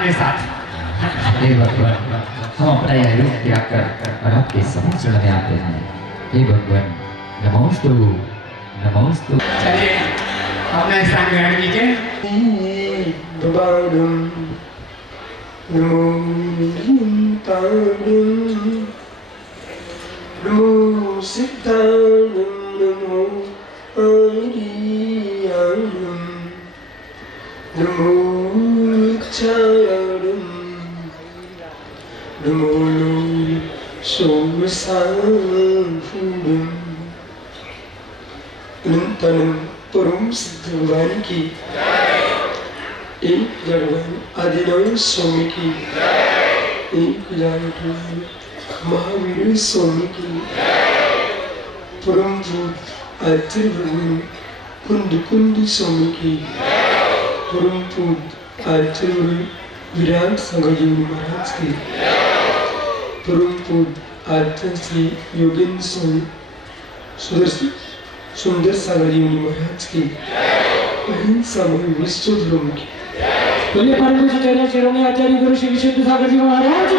सामने साथ। हे भगवान, हम अपना यह रूप त्याग कर और आपके समक्ष में आते हैं। हे भगवान, नमोस्तु नमोस्तु। चलिए अपना स्थान ग्रहण कीजिए। नमो नमो सिद्धानम नमो आर्यानम नमो चारणम नमो सोमसाफुडम अनंतनम परम सिद्ध भगवान की एक जगवान आदिनारायण स्वामी की एक जानकी महावीर स्वामी की परम पूज्य आचार्य भगवान कुंद कुंद स्वामी की परम पूज्य आचार्य विराट सागर महाराज की परम पूज्य आचार्य श्री योगेंद्र स्वामी सुंदर सागर महाराज की अहिंसा में विश्व धर्म की बोले परम पूज्य शिरोमणि आचार्य गुरु श्री विशुद्ध सागर जी महाराज की।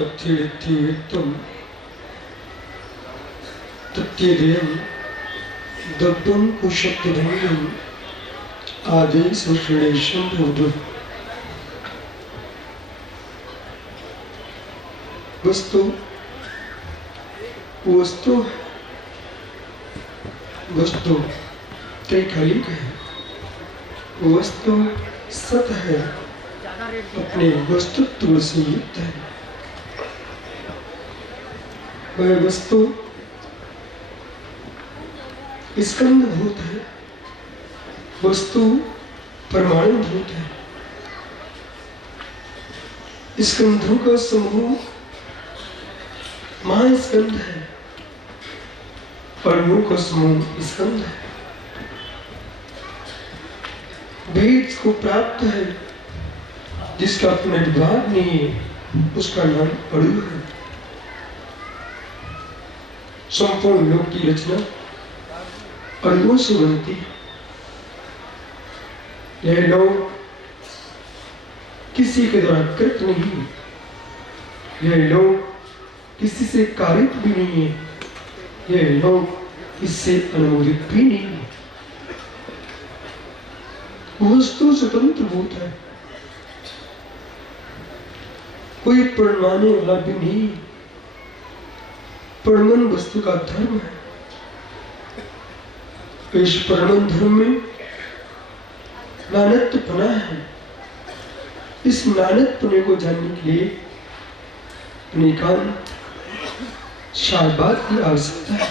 अत्यर्थम तत्यदेव दब्बं कुशक्तभंगं आदेश श्रेणेशं भूतु। वस्तु वस्तु वस्तु त्रैकालिक है, वस्तु सत है, अपने वस्तुत्व से युक्त है। वह वस्तु स्कंदभूत है, वस्तु परमाणुभूत है। स्कंधों का समूह महास्कंध है, अणुओं का समूह स्कंध है। भेद को प्राप्त है जिसका अपना विभाग नहीं है, उसका नाम अणु है। संपूर्ण लोक की रचना अणुओं से बनती है। यह लोक किसी के द्वारा कृत नहीं है, यह लोक किसी से कारित भी नहीं है, यह लोक इससे अनुमोदित भी नहीं है। वस्तु स्वतंत्र भूत है, कोई परमाने वाला भी नहीं। परमन वस्तु का धर्म है। इस परमन धर्म में नानत्वपना है। इस नानत्वपने को जानने के लिए अनेकांत शाबाद की आवश्यकता है।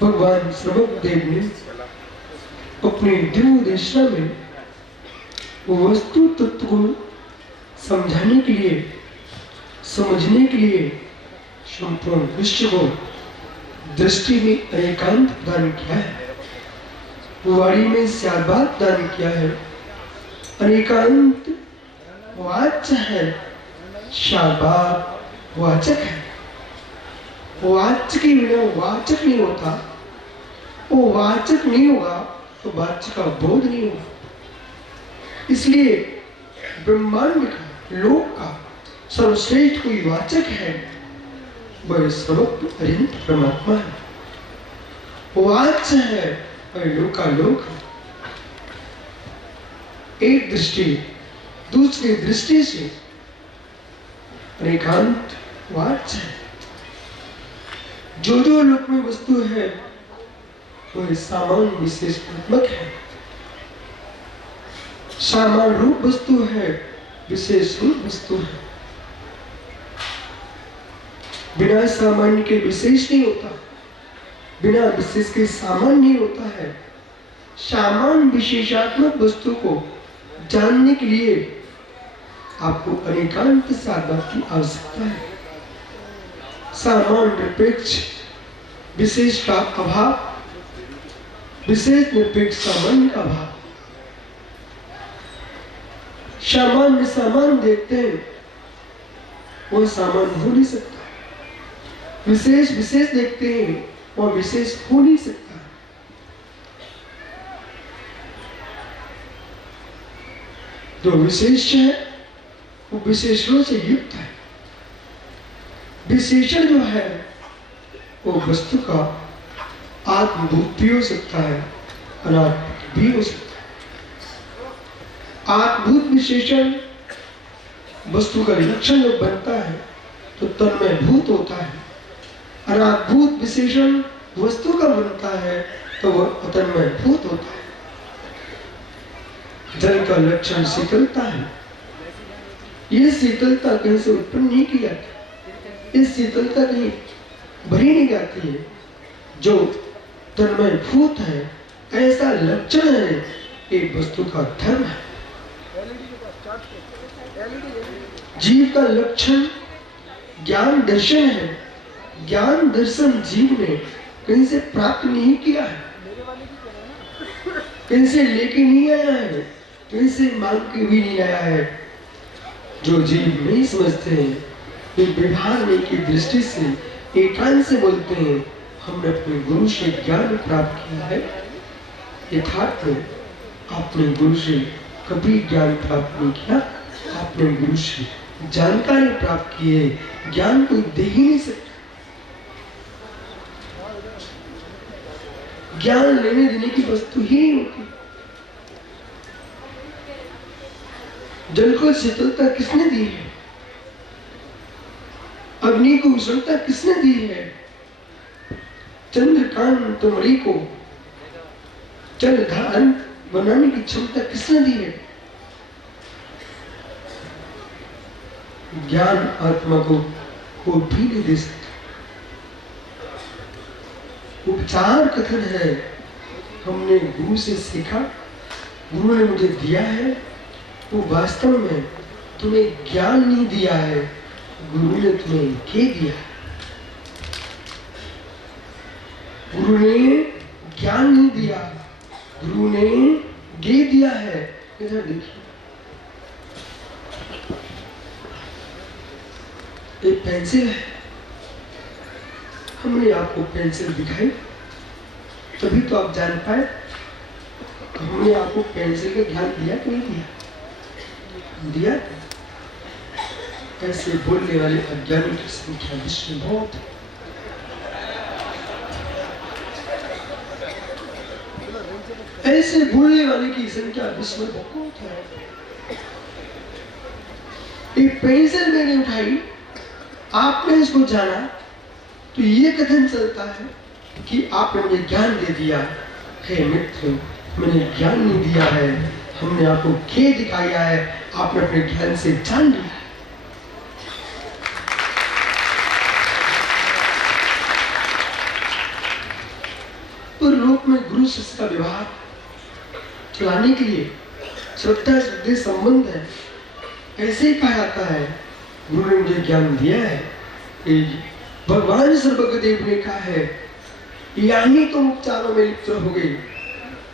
भगवान सर्वदेव ने अपने दिव्य देशना में वस्तु तत्व को समझाने के लिए, समझने के लिए संपूर्ण विश्व को दृष्टि में अनेकांत दान किया है, वाणी में स्याबाद दान किया है। अनेकांत वाच्य है, शाबाद वाचक है। वाच्य के बिना वाचक नहीं होता, वो वाचक नहीं होगा तो वाच्य का बोध नहीं होगा। इसलिए ब्रह्मांड का, लोक का सर्वश्रेष्ठ कोई वाचक है, वह सर्वोत्तम अरिहंत परमात्मा है। वाच्य है, वह लोकालोक है। एक दृष्टि दूसरी दृष्टि से अनेकांत वाच्य है। जो लोक में वस्तु है वह सामान्य विशेषात्मक है। सामान्य रूप वस्तु है, विशेष रूप वस्तु है। बिना सामान्य के विशेष नहीं होता, बिना विशेष के सामान्य नहीं होता है। सामान्य विशेषात्मक वस्तु को जानने के लिए आपको अनेकांत साधना की आवश्यकता है। सामान्य निरपेक्ष विशेष का अभाव, विशेष निरपेक्ष सामान्य का अभाव। सामान्य सामान्य देखते हैं, वो सामान हो नहीं सकता। विशेष विशेष देखते हैं, वो विशेष हो नहीं सकता। जो विशेष है वो विशेषणों से युक्त है। विशेषण जो है वो वस्तु का आत्मभूत भी हो सकता है, अनात्मभूत भी हो सकता है। आत्मभूत विशेषण वस्तु का लक्षण जब बनता है तो तन्मय भूत होता है। अनात्मभूत विशेषण वस्तु का बनता है तो वह अतन्मय भूत होता है। जल का लक्षण शीतलता है। यह शीतलता कहीं से उत्पन्न नहीं की जाती, इस शीतलता कहीं भरी नहीं जाती है। जो तन्मय भूत है, ऐसा लक्षण है, एक वस्तु का धर्म है। जीव का लक्षण ज्ञान दर्शन है। ज्ञान दर्शन जीव ने कहीं से प्राप्त नहीं किया है, कहीं से लेके नहीं आया है, कहीं से मांग के भी नहीं आया है। जो जीव नहीं समझते हैं वे व्यवहार की दृष्टि से एकांत से बोलते हैं, हमने अपने गुरु से ज्ञान प्राप्त किया है। यथार्थ में आपने गुरु से कभी ज्ञान प्राप्त नहीं किया, आपने गुरु से जानकारी प्राप्त की है। ज्ञान कोई दे ही नहीं सकता। ज्ञान लेने देने की वस्तु ही नहीं होती। जल को शीतलता किसने दी है? अग्नि को उष्णता किसने दी है? चंद्रकांत मणि को जल धारण बनाने की क्षमता किसने दी है? ज्ञान आत्मा को कोई भी नहीं दे सकता। उपचार कथन है, हमने गुरु से सीखा, गुरु ने मुझे दिया है। वो वास्तव में तुम्हें ज्ञान नहीं दिया है, गुरु ने तुम्हें ये दिया। गुरु ने ज्ञान नहीं दिया, गुरु ने ये दिया है। इधर देखिए, एक पेंसिल है, हमने आपको पेंसिल दिखाई तभी तो आप जान पाए। हमने आपको पेंसिल का ज्ञान दिया कि नहीं दिया? दिया। ऐसे बोलने वाले अज्ञानी की संख्या विश्व में बहुत है। ऐसे बोलने वाले की संख्या विश्व में बहुत है। एक पेंसिल मैंने उठाई, आपने इसको जाना तो ये कथन चलता है कि आपने मुझे ज्ञान दे दिया है। मित्र, मैंने ज्ञान नहीं दिया है, हमने आपको खेल दिखाया है, आपने अपने ज्ञान से जान लिया। तो लोक में गुरु शिष्य का व्यवहार चलाने के लिए श्रद्धा श्रद्धे संबंध है। ऐसे ही कहा जाता है, गुरु ने मुझे ज्ञान दिया है। भगवान सर्वज्ञदेव ने कहा है, यानी तुम उपचारों में लिप्त हो गए।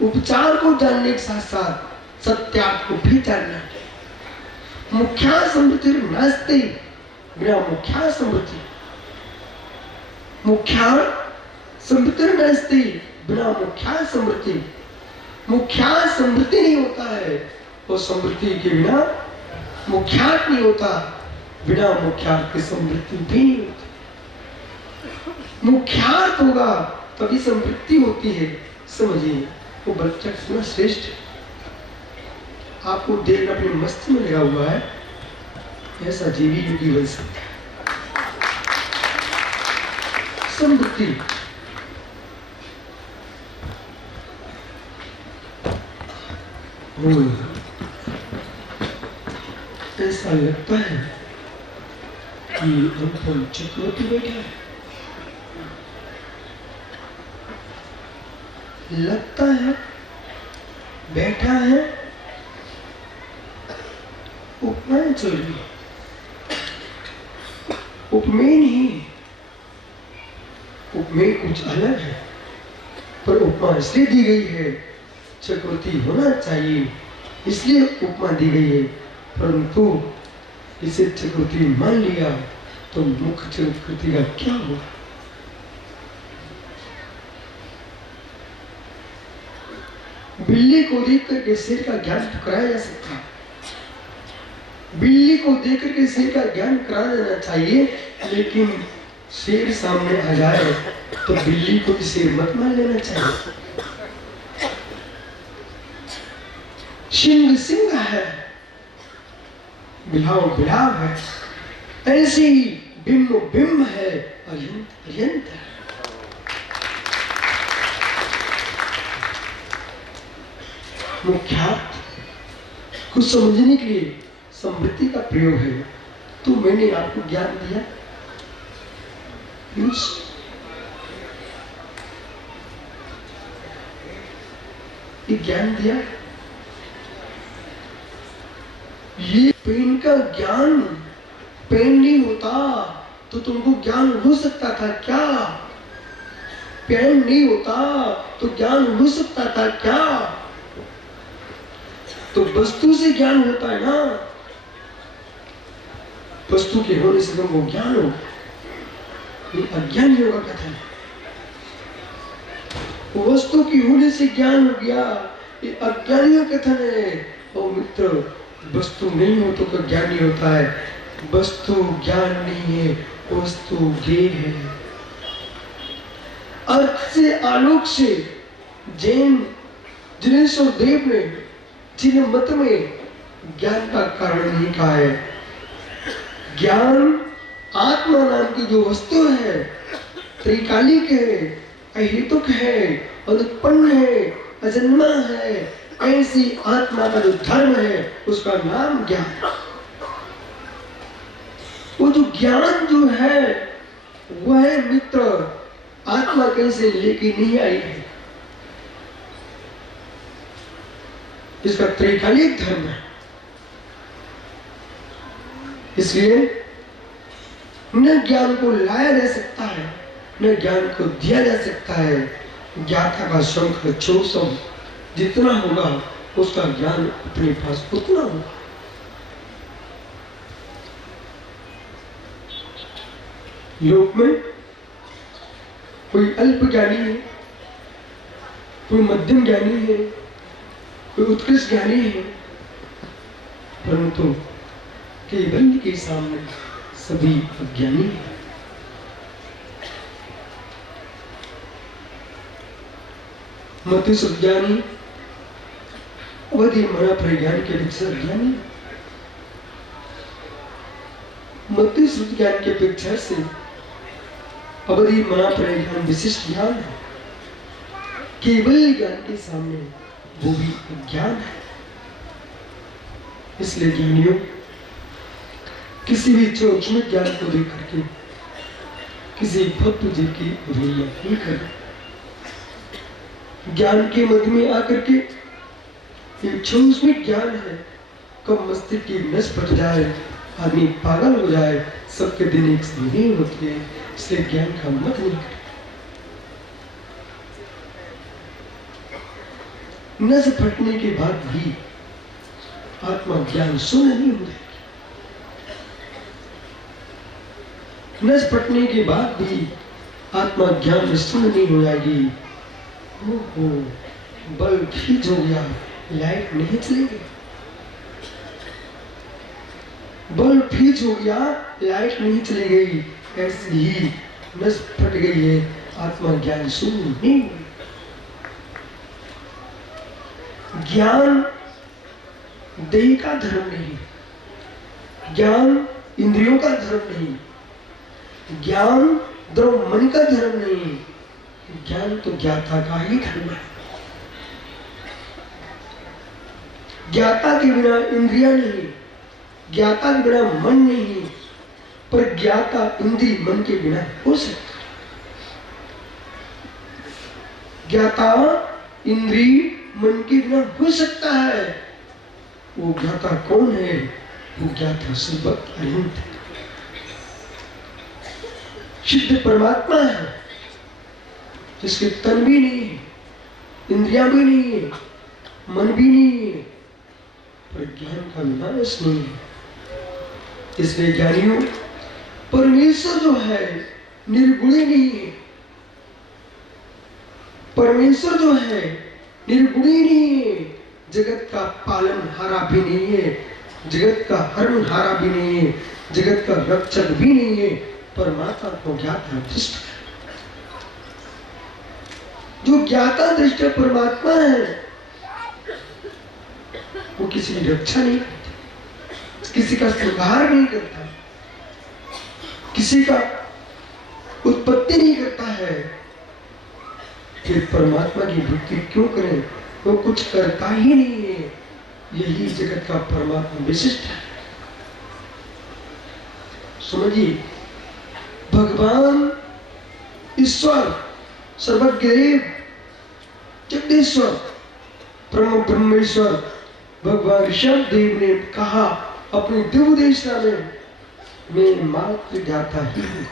उपचार को जानने के साथ साथ सत्यार्थ को भी जानना। मुख्या समृद्धि नास्ति, बिना मुख्या समृद्धि, मुख्या समृद्धि नास्ति, बिना मुख्या समृद्धि। मुख्या समृद्धि नहीं होता है, और समृद्धि के बिना मुख्यात नहीं होता, बिना मुख्यात की समृद्धि भी नहीं होती। मुख्यात होगा तभी समृद्धि होती है। समझिए, वो बच्चा कितना श्रेष्ठ है, आपको देख अपनी मस्ती में लगा हुआ है। ऐसा जीवी योगी बन सकता है। समृद्धि ऐसा लगता है कि अनुपम चक्रवर्ती बैठा है, लगता है बैठा है। उपमान चल रही, उपमेय नहीं है, उपमेय कुछ अलग है, पर उपमा इसलिए दी गई है, चक्रवर्ती होना चाहिए इसलिए उपमा दी गई है। परंतु इसे चक्रवर्ती मान लिया तो मुख्य चक्रवर्ती का क्या हुआ? बिल्ली को देख करके शेर का ज्ञान कराया जा सकता है, बिल्ली को देख करके शेर का ज्ञान करा देना चाहिए, लेकिन शेर सामने आ जाए तो बिल्ली को भी शेर मत मान लेना चाहिए। सिंह सिंह है, बिलाव बिलाव है, ऐसे ही बिंब बिंब है, अयंत अयंत है। मुख्यार्थ कुछ समझने के लिए समृद्धि का प्रयोग है, तो मैंने आपको ज्ञान दिया, ये ज्ञान दिया। ये पेन का ज्ञान, पेन नहीं होता तो तुमको ज्ञान हो सकता था क्या? पेन नहीं होता तो ज्ञान हो सकता था क्या? तो वस्तु से ज्ञान होता है ना, वस्तु के होने से तुमको ज्ञान हो, ये अज्ञानियों का कथन है। वस्तु की होने से ज्ञान हो गया, ये अज्ञानियों का कथन है। ओ मित्र, वस्तु नहीं हो तो ज्ञानी होता है, वस्तु ज्ञान नहीं है, वस्तु ज्ञेय है। अर्थ से आलोक से जैन जिनेश्वर देव ने जिन मत में ज्ञान का कारण नहीं कहा है। ज्ञान आत्मा नाम की जो वस्तु है, त्रिकालिक है, अहेतुक है, अनुत्पन्न है, अजन्मा है, ऐसी आत्मा का जो धर्म है उसका नाम ज्ञान। वो जो ज्ञान जो है वह मित्र आत्मा कहीं से लेके नहीं आई है, इसका त्रिकालिक धर्म है। इसलिए न ज्ञान को लाया जा सकता है, न ज्ञान को दिया जा सकता है। ज्ञाता का शंख चौसम जितना होगा उसका ज्ञान अपने पास उतना होगा। लोक में कोई अल्प ज्ञानी है, कोई मध्यम ज्ञानी है, कोई उत्कृष्ट ज्ञानी है, परंतु केवल के सामने सभी अज्ञानी हैं। मति ज्ञानी, अवधि मना प्रज्ञान के अपेक्षा ज्ञानी, मति ज्ञान के अपेक्षा से अवधि मना प्रज्ञान विशिष्ट ज्ञान है। केवल ज्ञान के सामने वो भी ज्ञान है। इसलिए ज्ञानियों किसी भी सूक्ष्म ज्ञान को देख करके किसी भक्त जी की अवहेलना नहीं करें। ज्ञान के मध्य में आकर के एक सूक्ष्म ज्ञान है, कब मस्तिष्क की नस फट जाए, आदमी पागल हो जाए, सबके दिन एक नहीं होती है। इसलिए ज्ञान का मत नहीं करें। नस फटने के बाद भी आत्मा ज्ञान शून्य नहीं हो जाएगी। नस फटने के बाद भी आत्मा ज्ञान शून्य नहीं हो जाएगी। ओहो, बल्ब फीज हो गया, लाइट नहीं चलेगी। बल्ब फीज हो गया, लाइट नहीं चली गई, ऐसी ही नस फट गई है, आत्मा ज्ञान शून्य नहीं हुई। ज्ञान देह का धर्म नहीं, ज्ञान इंद्रियों का धर्म नहीं, ज्ञान द्रव मन का धर्म नहीं, ज्ञान तो ज्ञाता का ही धर्म है। ज्ञाता के बिना इंद्रिया नहीं, ज्ञाता के बिना मन नहीं, पर ज्ञाता इंद्रिय मन के बिना हो सकता है। ज्ञाता इंद्रिय मन के बिना हो सकता है। वो ज्ञाता कौन है? वो ज्ञाता सर्वत्र अनंत है, सिद्ध परमात्मा है, जिसके तन भी नहीं है, इंद्रियां भी नहीं है, मन भी नहीं है, पर ज्ञान का विनाश नहीं है। इसलिए ज्ञानियों, परमेश्वर जो है निर्गुणी नहीं है। परमेश्वर जो है निर्गुणी नहीं है, जगत का पालनहारा भी नहीं है, जगत का हरणहारा भी नहीं है, जगत का रक्षक भी नहीं है। परमात्मा को ज्ञाता दृष्ट, जो ज्ञाता दृष्ट परमात्मा है, वो किसी की रक्षा नहीं करता, किसी का संहार नहीं करता, किसी का उत्पत्ति नहीं करता है। फिर परमात्मा की भक्ति क्यों करें? वो कुछ करता ही नहीं है। यही जगत का परमात्मा विशिष्ट है। समझिए, भगवान ईश्वर सर्वज्ञदेव जगदीश्वर परम ब्रह्मेश्वर भगवान ऋषभ देव ने कहा अपनी दिव्य देशना में, मैं मात्र जाता ही हूं।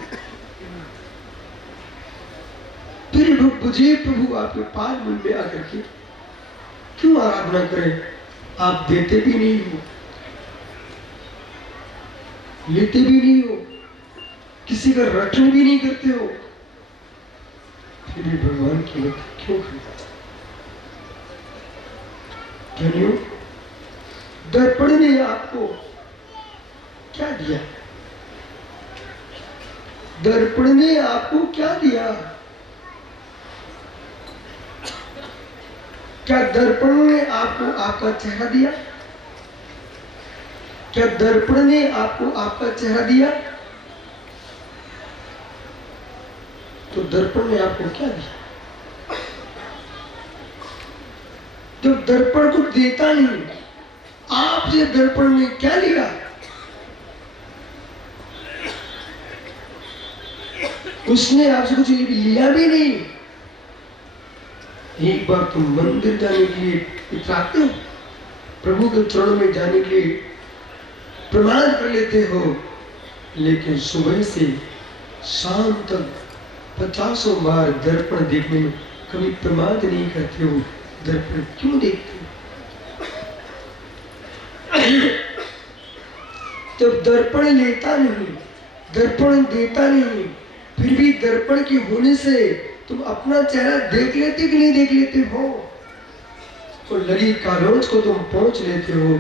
फिर मुझे प्रभु आपके पाद में आकर के क्यों आराधना करें? आप देते भी नहीं हो, लेते भी नहीं हो, किसी का रक्षण भी नहीं करते हो, फिर भी भगवान की भक्ति क्यों करते? ज्ञानियों, दर्पण ने आपको क्या दिया? दर्पण ने आपको क्या दिया? क्या दर्पण ने आपको आपका चेहरा दिया? क्या दर्पण ने आपको आपका चेहरा दिया? तो दर्पण ने आपको क्या दिया? जब दर्पण को देता नहीं, आपसे दर्पण ने क्या लिया? उसने आपसे कुछ लिया भी नहीं। एक बार तुम मंदिर जाने के लिए इतराते हो, प्रभु के चरणों में जाने के लिए प्रमाण कर लेते हो, लेकिन सुबह से शाम तक 50 बार दर्पण देखने में कभी प्रमाद नहीं करते हो। दर्पण क्यों देखते हो? जब दर्पण लेता नहीं, दर्पण देता नहीं, फिर भी दर्पण के होने से तुम अपना चेहरा देख लेते कि नहीं देख लेते हो? और लड़ी कालोज को तुम पहुंच लेते हो।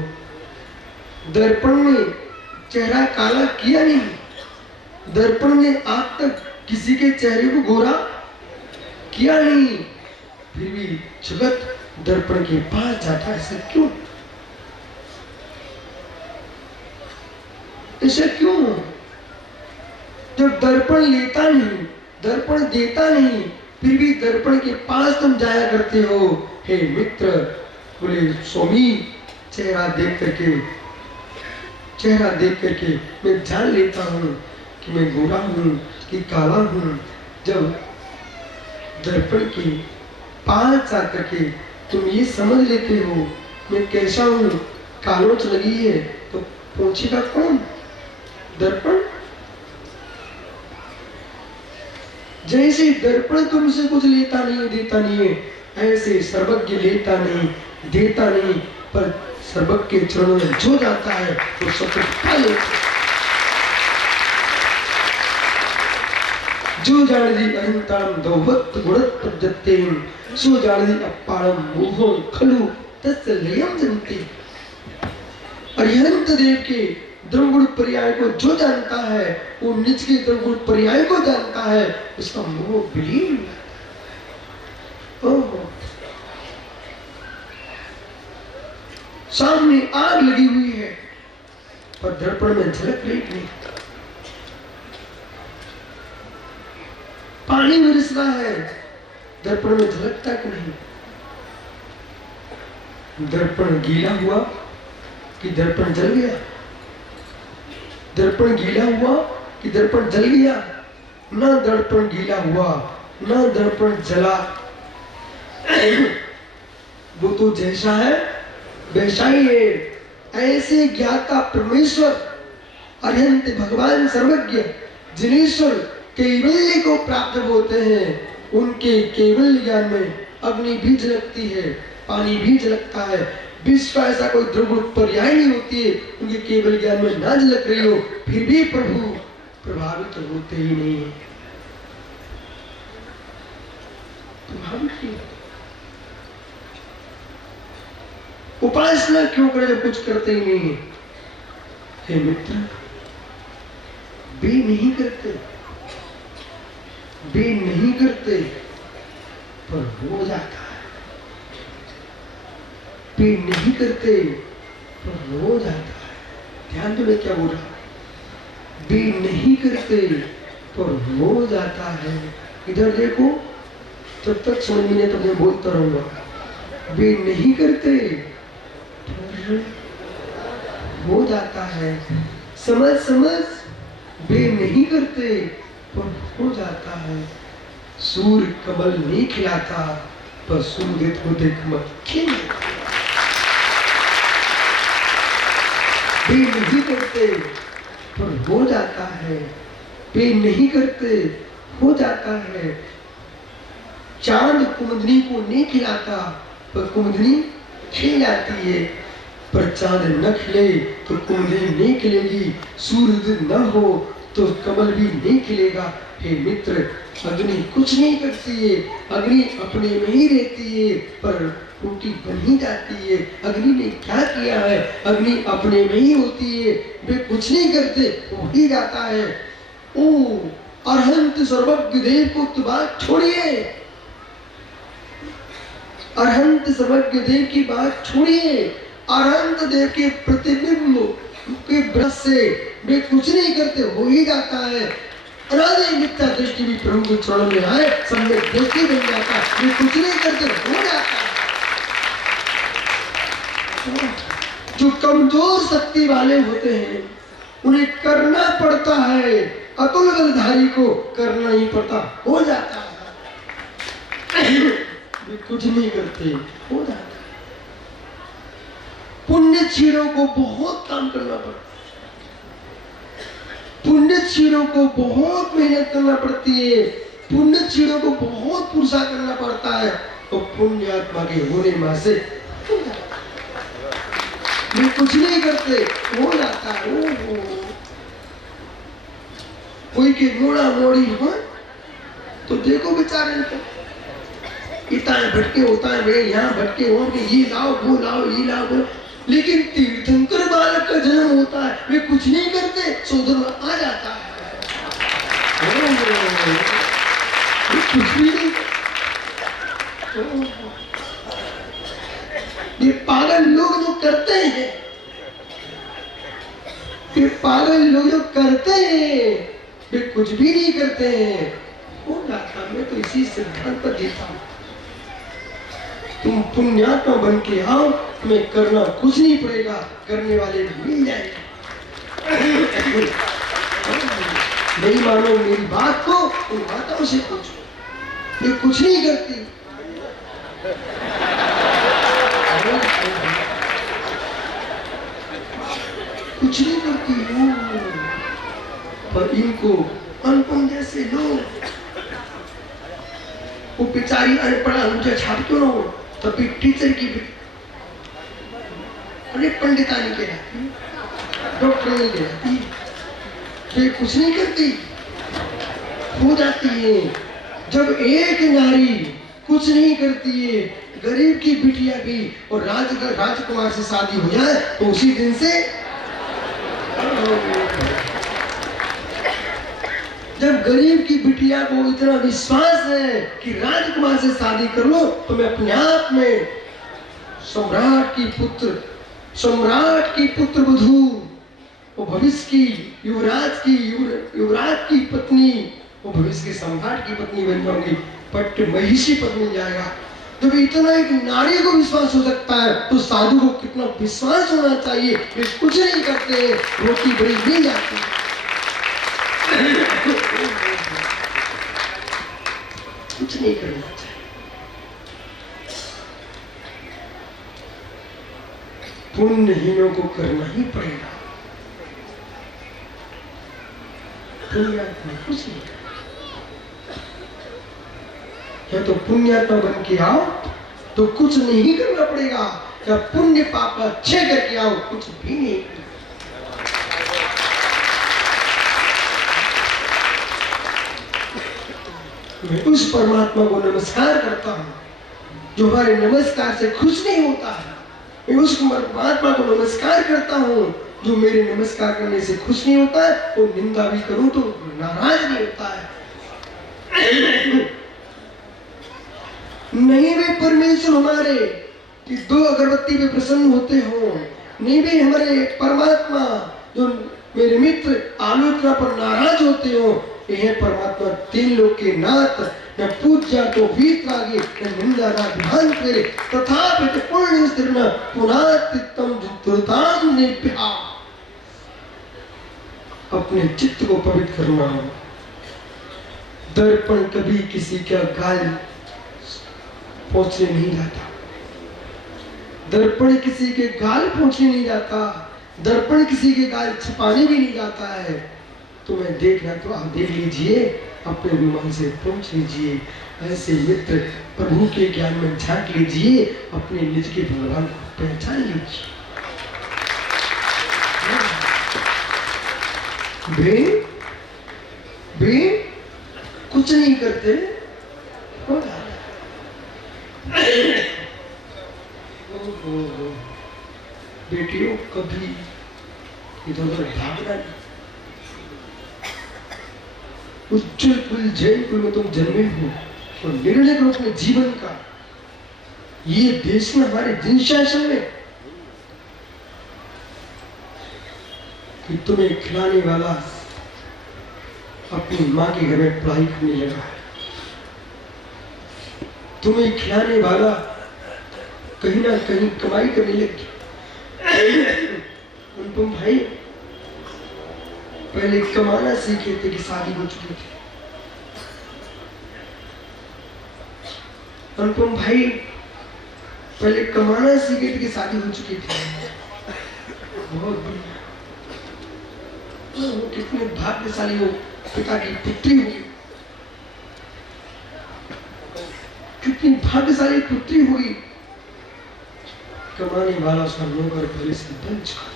दर्पण ने चेहरा काला किया नहीं, दर्पण ने आज तक किसी के चेहरे को गोरा किया नहीं, फिर भी जगत दर्पण के पास जाता है। ऐसा क्यों? ऐसा क्यों? जब दर्पण लेता नहीं, दर्पण देता नहीं, फिर भी दर्पण के पास तुम जाया करते हो। हे मित्र, बोले स्वामी, चेहरा देख करके मैं जान लेता हूँ कि मैं गोरा हूँ कि काला हूँ। जब दर्पण के पास जाकर के तुम ये समझ लेते हो मैं कैसा हूँ, कालोच लगी है तो पूछेगा कौन? दर्पण। जैसे दर्पण तुमसे कुछ लेता नहीं देता नहीं है, ऐसे सर्वज्ञ लेता नहीं देता नहीं, पर सर्वज्ञ के चरणों में जो जाता है वो सब कुछ पा लेता है। जो जानती अनंताम दौवत गुणत पद्धतेम, सो जानती अपारम मोहो खलु तत्सलयम जनते। अरिहंत देव के द्रवगुण पर्याय को जो जानता है, वो निज के द्रवगुण पर्याय को जानता है, उसका मोह विलीन। सामने आग लगी हुई है पर दर्पण में झलक रही नहीं। पानी बरस रहा है, दर्पण में झलकता कि नहीं? दर्पण गीला हुआ कि दर्पण जल गया? दर्पण गीला हुआ कि दर्पण जल गया? ना दर्पण गीला हुआ ना दर्पण जला। वो तो जैसा है वैसा ही है। ऐसे ज्ञाता परमेश्वर अनंत भगवान सर्वज्ञ जिनेश्वर कैवल्य को प्राप्त होते हैं। उनके केवल ज्ञान में अग्नि भी झलकती है, पानी भी झलकता है, विश्व का ऐसा कोई द्रव्य पर्याय नहीं होती है उनके केवल ज्ञान में ना झलक रही हो, फिर भी प्रभु प्रभावित होते ही नहीं है। प्रभावित क्यों? उपासना क्यों करें जब कुछ करते ही नहीं है? हे मित्र, वे नहीं करते पर हो जाता है। वे नहीं करते पर हो जाता है। ध्यान दो मैं क्या बोल रहा हूं। वे नहीं करते पर हो जाता है। इधर देखो, जब तक समझ नहीं तब मैं बोलता रहूंगा। वे नहीं करते पर हो जाता है। समझ वे नहीं करते पर हो जाता है। सूर्य कमल नहीं खिलाता पर सूर्य को कमल खिलाता। वे नहीं करते पर हो जाता है। वे नहीं करते हो जाता है। चांद कुमुदनी को नहीं खिलाता पर कुमुदनी खिल जाती है। पर चांद न खिले तो कुमुदनी नहीं खिलेगी। सूर्य न हो तो कमल भी नहीं खिलेगा। हे मित्र, अग्नि कुछ नहीं करती है। अग्नि अपने में ही रहती है पर रोटी बन ही जाती है। अग्नि ने क्या किया है? अग्नि अपने में ही होती है, वे कुछ नहीं करते, हो ही जाता है। ओ अरहंत सर्वज्ञ देव को तो बात छोड़िए, अरहंत सर्वज्ञ देव की बात छोड़िए। अरहंत देव के प्रतिबिंब के ब्रश से वे कुछ नहीं करते, हो ही जाता है। अनादि मिथ्या दृष्टि भी प्रभु के चरणों में आए, सम्यक दृष्टि बन जाता है। वे कुछ नहीं करते, हो जाता है। जो कमजोर शक्ति वाले होते हैं उन्हें करना पड़ता है। अतुल बलधारी को करना ही पड़ता, हो जाता है। वे कुछ नहीं करते, हो जाता है। पुण्यशीलों को बहुत काम करना पड़ता है। पुण्यशीलों को बहुत मेहनत करना पड़ती है। पुण्यशीलों को बहुत पुरुषा करना पड़ता है। तो पुण्य आत्मा के होने में से वे कुछ नहीं करते, हो जाता है। कोई के मोड़ा मोड़ी हो तो देखो बेचारे को, इतना भटके होता है, वे यहाँ भटके हो कि ये लाओ वो लाओ ये लाओ वो। लेकिन तीर्थंकर बालक का जन्म होता है, वे कुछ नहीं करते, सोदर आ जाता है। कुछ भी नहीं। ये पागल लोग जो करते हैं, ये पागल लोग जो करते हैं, वे कुछ भी नहीं करते हैं, हो जाता। मैं तो इसी सिद्धांत पर जीता हूं। तुम पुण्यात्मा बन के आओ, तुम्हें करना कुछ नहीं पड़ेगा, करने वाले मिल जाएंगे। नहीं मानो मेरी बात को, उन माताओं से पूछो, ये कुछ नहीं करती। कुछ नहीं करती हो, पर इनको अनुपम जैसे लोग, वो बेचारी अनपढ़ा मुझे छाप क्यों ना हो, तभी टीचर की अरे पंडितानी कहलाती, डॉक्टर नहीं कहलाती। ये कुछ नहीं करती, हो जाती है। जब एक नारी कुछ नहीं करती है, गरीब की बिटिया भी और राजकुमार से शादी हो जाए तो उसी दिन से जब गरीब की बिटिया को इतना विश्वास है कि राजकुमार से शादी कर लो तो मैं अपने आप में सम्राट की पुत्र वधू, वो भविष्य की युवराज की पत्नी, वो भविष्य के सम्राट की पत्नी बन जाऊंगी, पट्ट महिषी पद मिल जाएगा। जब इतना एक नारी को विश्वास हो सकता है तो साधु को कितना विश्वास होना चाहिए। वे कुछ नहीं करते, रोटी बड़ी मिल जाती है। कुछ नहीं करना चाहिए। पुण्यहीनों को करना ही पड़ेगा। पुण्यात्मा कुछ नहीं करना। या तो पुण्यात्मा बन के आओ तो कुछ नहीं करना पड़ेगा, क्या पुण्य पाप का क्षय करके आओ, कुछ भी नहीं। मैं उस परमात्मा को नमस्कार करता हूँ जो हमारे नमस्कार से खुश नहीं होता है। मैं उस परमात्मा को नमस्कार करता हूँ जो मेरे नमस्कार करने से खुश नहीं होता है, वो निंदा भी करूं तो नाराज नहीं होता है। नहीं वे परमेश्वर हमारे कि 2 अगरबत्ती पे प्रसन्न होते हो, नहीं वे हमारे परमात्मा जो मेरे मित्र आलोचना पर नाराज होते हो। यह परमात्मा 3 लोक के नाथ, न पूज्या तो वीतरागी, न निंदा न ध्यान करे, तथापि पूर्ण स्थिर न पुनातित्तम दुर्ताम निभ्या। अपने चित्त को पवित्र करना। दर्पण कभी किसी का गाल पहुंचने नहीं जाता, दर्पण किसी के गाल पहुंचने नहीं जाता, दर्पण किसी के गाल छिपाने भी नहीं जाता है। तुम्हें देखना तो आप देख लीजिए, अपने विमान से पहुंच लीजिए। ऐसे मित्र प्रभु के ज्ञान में झांक लीजिए, अपने निज के भगवान को पहचान लीजिए। वे कुछ नहीं करते, हो बेटियों कभी इधर उधर भागना नहीं। उज्जवल कुल जैन कुल में तुम जन्मे हो और निर्णय करो अपने जीवन का। ये देश में हमारे जिन शासन में कि तुम्हें खिलाने वाला अपनी माँ के घर में पढ़ाई करने लगा है, तुम्हें खिलाने वाला कहीं ना कहीं कमाई करने लग गया। अनुपम भाई पहले कमाना सीखे थे कि शादी हो चुकी थी। अनुपम भाई पहले कमाना सीखे थे कि शादी हो चुकी थी। बहुत बढ़िया, कितने भाग्यशाली हो, पिता की पुत्री हुई, कितनी भाग्यशाली पुत्री हुई। कमाने वाला उसका नौकर पहले से बन चुका,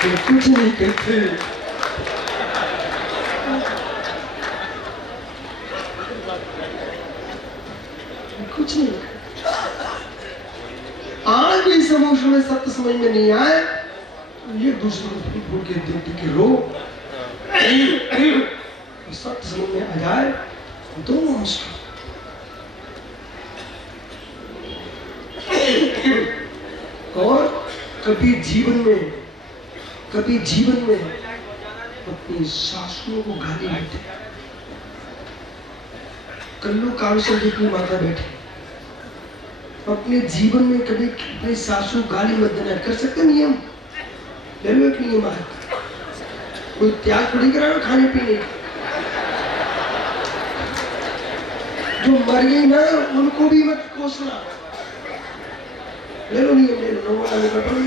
तो कुछ नहीं करते। कुछ नहीं, आज भी समूह में सत्य समझ में नहीं आए तो ये दूसरों को भूल के देख के रो, सत्य समझ में आ जाए दोनों मुश्किल। और कभी जीवन में अपनी सासुओं को गाली देते। कल्लू कालसर जितनी माता बैठी, अपने जीवन में कभी अपनी सासू गाली मत देना। कर सकते नियम ले लो, एक नियम है, कोई त्याग थोड़ी करा खाने पीने। जो मर गई ना उनको भी मत कोसना। ले लो नियम, ले लो, नंबर आने का पड़ी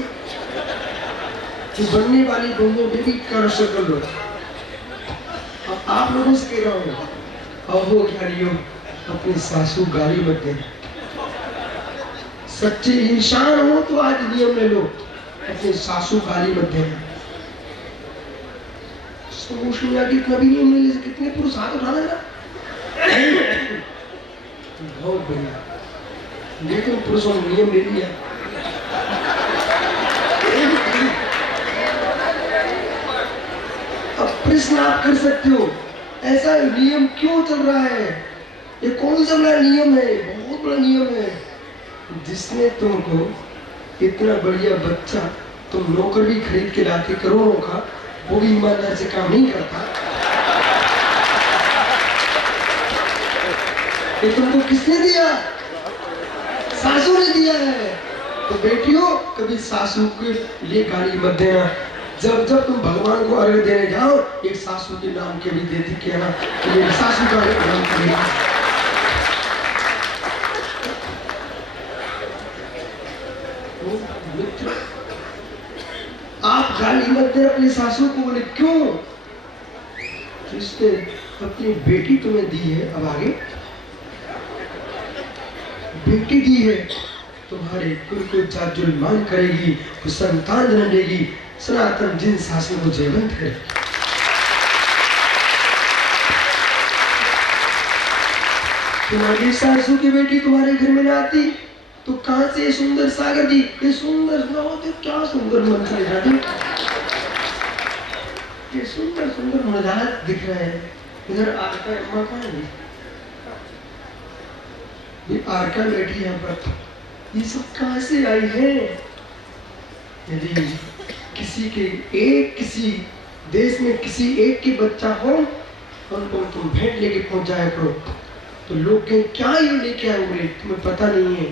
जो बनने वाली बहनों में भी कर लो। आप लोगों से कह रहा हूँ, अब वो क्या नियम, अपनी सासू गाली मत देना। सच्चे इंसान हो तो आज नियम ले लो, अपने सासू गाली मत देना। कितना भी नियम ले, कितने पुरुष हाथ उठाना ना, बहुत बढ़िया। लेकिन पुरुषों ने नियम ले लिया। अब प्रश्न आप कर सकते हो, ऐसा नियम क्यों चल रहा है? ये कौन सा बड़ा नियम है? बहुत बड़ा नियम है, जिसने तुमको इतना बढ़िया बच्चा तुम नौकर भी खरीद के लाते करोड़ों का, वो भी ईमानदार से काम नहीं करता। ये तुमको किसने दिया? सासू ने दिया है। तो बेटियों कभी सासू के लिए गाली मत देना। जब जब तुम भगवान को अर्घ देने जाओ, एक सासू के नाम के भी देती कहना, ये सासू का नाम करेगा। आप गाली मत दे अपनी सासू को। बोले क्यों? जिसने अपनी बेटी तुम्हें दी है, अब आगे बेटी दी है, तुम्हारे कुल को जाजुल मान करेगी, वो संतान जन्म देगी, सनातन जिन शासन को जयवंत करेगी। तुम्हारी सासू की बेटी तुम्हारे घर में ना आती तो कहां से सुंदर सागर जी, ये सुंदर ना होते, क्या सुंदर मन चले जाते, ये सुंदर सुंदर मजाक दिख रहा है। इधर आरका अम्मा कहाँ है? ये आरका बैठी यहाँ पर, ये सब कहाँ से आई है? यदि किसी देश में किसी एक की बच्चा हो, उनको तुम भेंट लेके पहुंच जाया करो, तो लोग कहें क्या ये लेके आए बोले, तुम्हें पता नहीं है,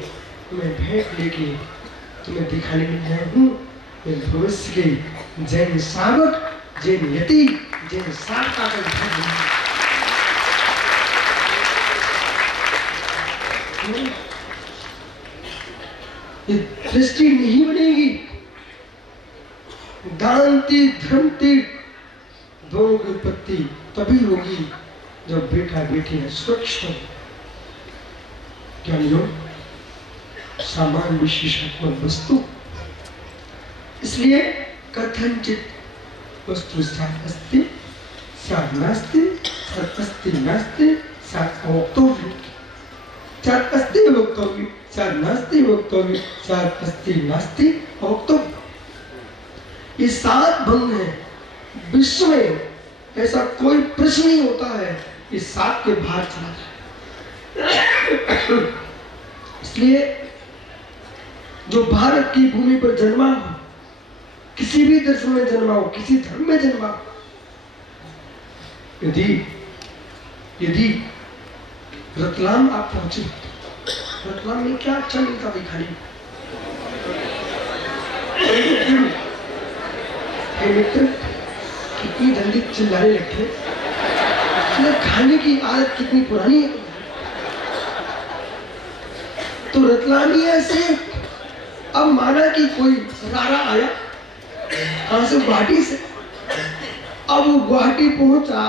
मैं भेंट लेके तुम्हें दिखाने के लिए आया हूँ। मैं भविष्य के जैन सावक, जैन यति, जैन सारका का भेंट। ये दृष्टि नहीं बनेगी। दानती धर्मती दोनों की उत्पत्ति तभी होगी जब बेटा बेटी है स्वच्छ हो। ज्ञानियों, सामान विशेषात्मक वस्तु, इसलिए कथनचित वस्तु साथ अस्ति साथ नास्ति, साथ अस्ति नास्ति, साथ वक्तव्य, साथ अस्ति वक्तव्य, साथ नास्ति वक्तव्य, साथ अस्ति नास्ति वक्तव्य। ये 7 भंग है। विश्व में ऐसा कोई प्रश्न नहीं होता है इस 7 के बाहर चला जाए। इसलिए जो भारत की भूमि पर जन्मा हो, किसी भी दर्शन में जन्मा हो, किसी धर्म में जन्मा हो, यदि रतलाम आप पहुंचे, रतलाम में क्या अच्छा मिलता है खाने? मित्र कितनी जल्दी चिल्लाने लगते, खाने की आदत कितनी पुरानी है। तो रतलामी ऐसे, अब माना कि कोई रारा आया कहां से, गुवाहाटी से, अब वो गुवाहाटी पहुंचा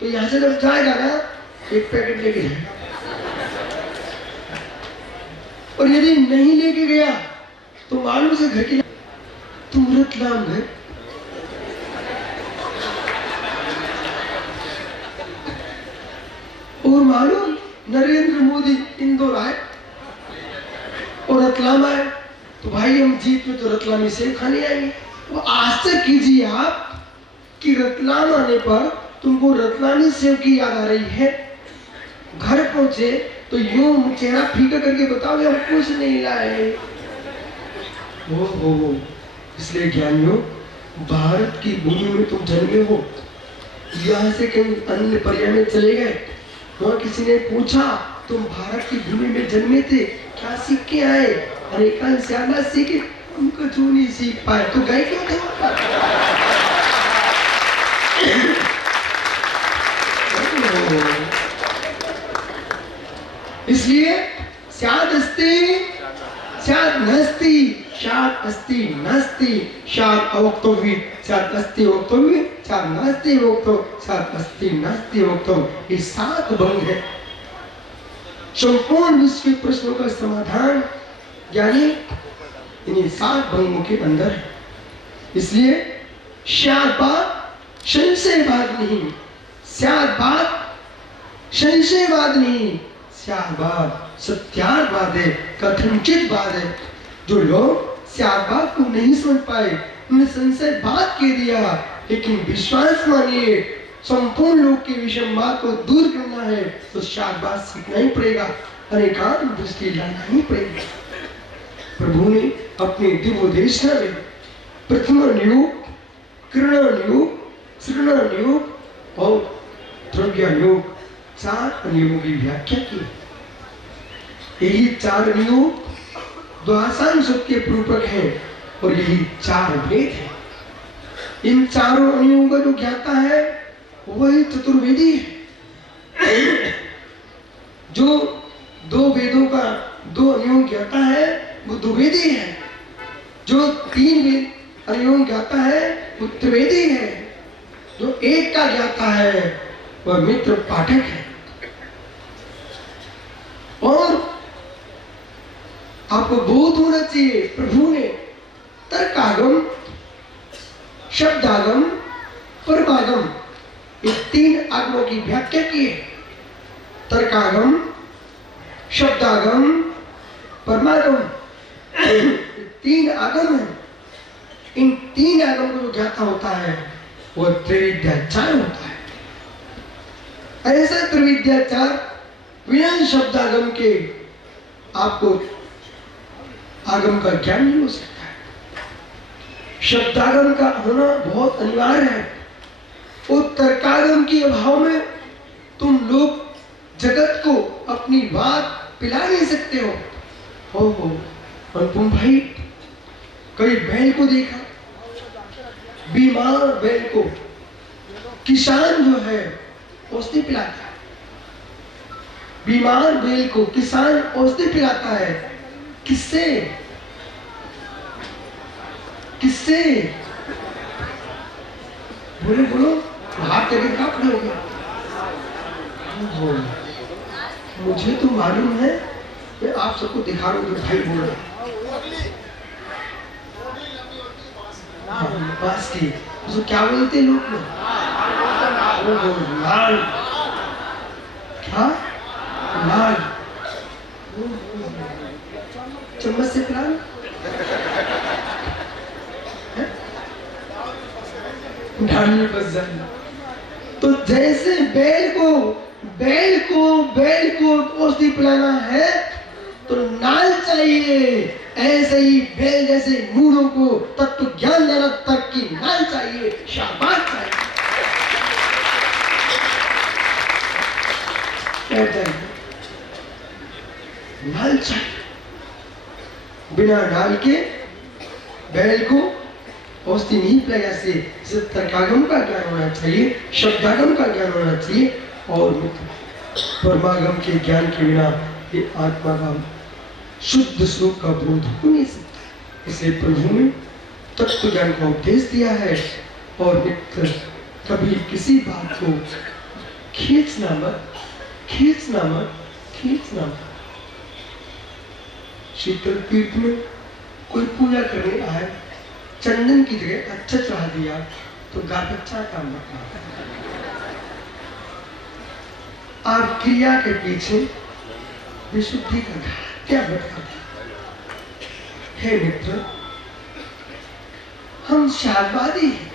तो यहां से जब जाएगा ना, एक पैकेट लेके जाएगा, और यदि नहीं लेके गया तो मालूम से घर की, तुम रतलाम गए, और मालूम नरेंद्र मोदी इंदौर आए और रतलाम आए, तो भाई हम जीत में तो रतलामी सेब खाने आएंगे। तो आश्चर्य कीजिए आप कि रतलाम आने पर तुमको रतलामी सेब की याद आ रही है, घर पहुंचे तो यूं चेहरा फीका करके बताओगे हम कुछ नहीं लाए। हो इसलिए ज्ञानियों, भारत की भूमि में तुम जन्मे हो, यहाँ से कहीं अन्य पर्याय में चले गए, वहाँ किसी ने पूछा तुम भारत की भूमि में जन्मे थे, क्या सीख के आए? अनेकांश श्यामा सीखे, हम कुछ नहीं सीख पाए, तो गए क्यों थे? इसलिए स्याद् अस्ति स्याद् नास्ति, स्याद् अस्ति नास्ति, स्याद् अवक्तव्य, स्याद् अस्ति वक्तव्य, स्याद् नास्ति वक्तव्य, स्याद् अस्ति नास्ति वक्तव्य। ये 7 भंग है। संपूर्ण विश्व के प्रश्नों का समाधान यानी इन्हीं 7 भंगों के अंदर है। इसलिए स्याद् बात संशयवाद नहीं, स्याद् बात संशयवाद नहीं, स्याद् बात सत्यार्थ है, कथनचित बात है। जो लोग स्याद् बात को नहीं समझ पाए, उन्हें संशय बात कह दिया, लेकिन विश्वास मानिए संपूर्ण लोग के विषम बात को दूर करना है तो स्याद् बात सीखना ही पड़ेगा, अनेकांत दृष्टि लाना ही पड़ेगा। प्रभु ने अपने दिव्य देशना में प्रथम योग, किरण योग, श्रवण योग और द्रव्य योग 4 नियमों की व्याख्या की। यही 4 नियम द्वादशांग सूत्र के रूपक हैं और यही 4 वेद हैं। इन 4 नियमों का जो ज्ञाता है वही चतुर्वेदी है। जो 2 वेदों का 2 नियम ज्ञाता है वो द्विवेदी है। जो 3 वेद नियम ज्ञाता है वो त्रिवेदी है। जो 1 का ज्ञाता है वह मित्र पाठक है। और आपको बोध होना चाहिए प्रभु ने तर्कागम, शब्दागम, परमागम, ये 3 आगमों की व्याख्या की है। तर्कागम, शब्दागम, परमागम, 3 आगम है। इन 3 आगम को जो ज्ञाता होता है वो त्रिविद्याचार होता है। ऐसा त्रिविद्याचार बिना शब्दागम के आपको आगम का ज्ञान नहीं हो सकता है। शब्दागम का होना बहुत अनिवार्य है। वो तर्कागम के अभाव में तुम लोग जगत को अपनी बात पिला नहीं सकते हो। अनुपम भाई, कई बैल को देखा, बीमार बैल को किसान जो है औषधि पिलाता है। बीमार बैल को किसान औषधि पिलाता है। किससे? किससे? बोलो बोलो, हाथ करके कहाँ खड़े हो गए? मुझे तो मालूम है, मैं आप सबको दिखा रहा हूँ भाई बोल रहा। बास की उसको क्या बोलते हैं लोग? लाल। क्या? लाल। चम्मच से पिला। ढाल बस जाना। तो जैसे बैल को औषधि पिलाना है तो नाल चाहिए, ऐसे ही बैल जैसे मूढ़ों को तत्व ज्ञान देना तक की नाल चाहिए, शाबाश चाहिए। क्या चाहिए? नाल चाहिए। बिना नाल के बैल को औषधि नहीं पिलाई जा सकती। तर्कागम का ज्ञान होना चाहिए, शब्दागम का ज्ञान होना चाहिए और परमागम के ज्ञान के बिना ये आत्मा का शुद्ध स्वरूप का बोध हो नहीं सकता। इसे प्रभु ने तत्व ज्ञान का उपदेश दिया है। और मित्र, कभी किसी बात को खींचना मत, खींचना मत, खींचना मत। शीतल तीर्थ में कोई पूजा करने आए, चंदन की जगह अच्छा चढ़ा दिया तो गारबच्चा काम बता। और क्रिया के पीछे विशुद्धि का क्या बताता है? मित्र, हम शादवादी हैं,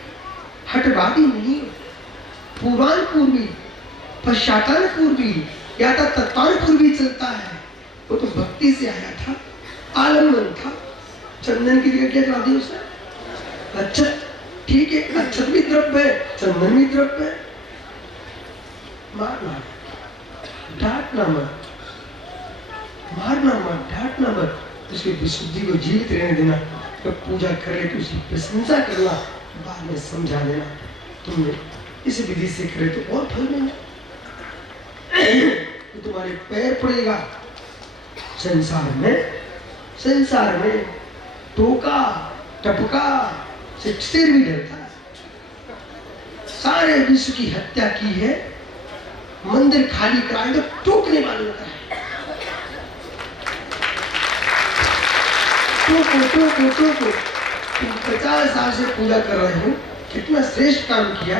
हटवादी नहीं। पूर्वान पूर्वी, पश्चातान पूर्वी या तो तत्वान पूर्वी चलता है। वो तो भक्ति से आया था, आलम्बन था। चंदन की जगह क्या चढ़ा दी उसने? अच्छत। ठीक है, अच्छत भी द्रव्य है, चंदन भी द्रव्य है। मारना, डांटना मत, मारना मत, डांटना मत। उसकी विशुद्धि को जीवित रहने देना। जब पूजा करे तो उसकी प्रशंसा करना, बाद में समझा देना तुमने इस विधि से करे तो और फल मिलेगा। तो तुम्हारे पैर पड़ेगा। संसार में टोका टपका से सिर भी डरता है। सारे विश्व की हत्या की है, मंदिर खाली कराए तो टोकने वालों का है। टोको। तुम 50 साल से पूजा कर रहे हो, कितना श्रेष्ठ काम किया।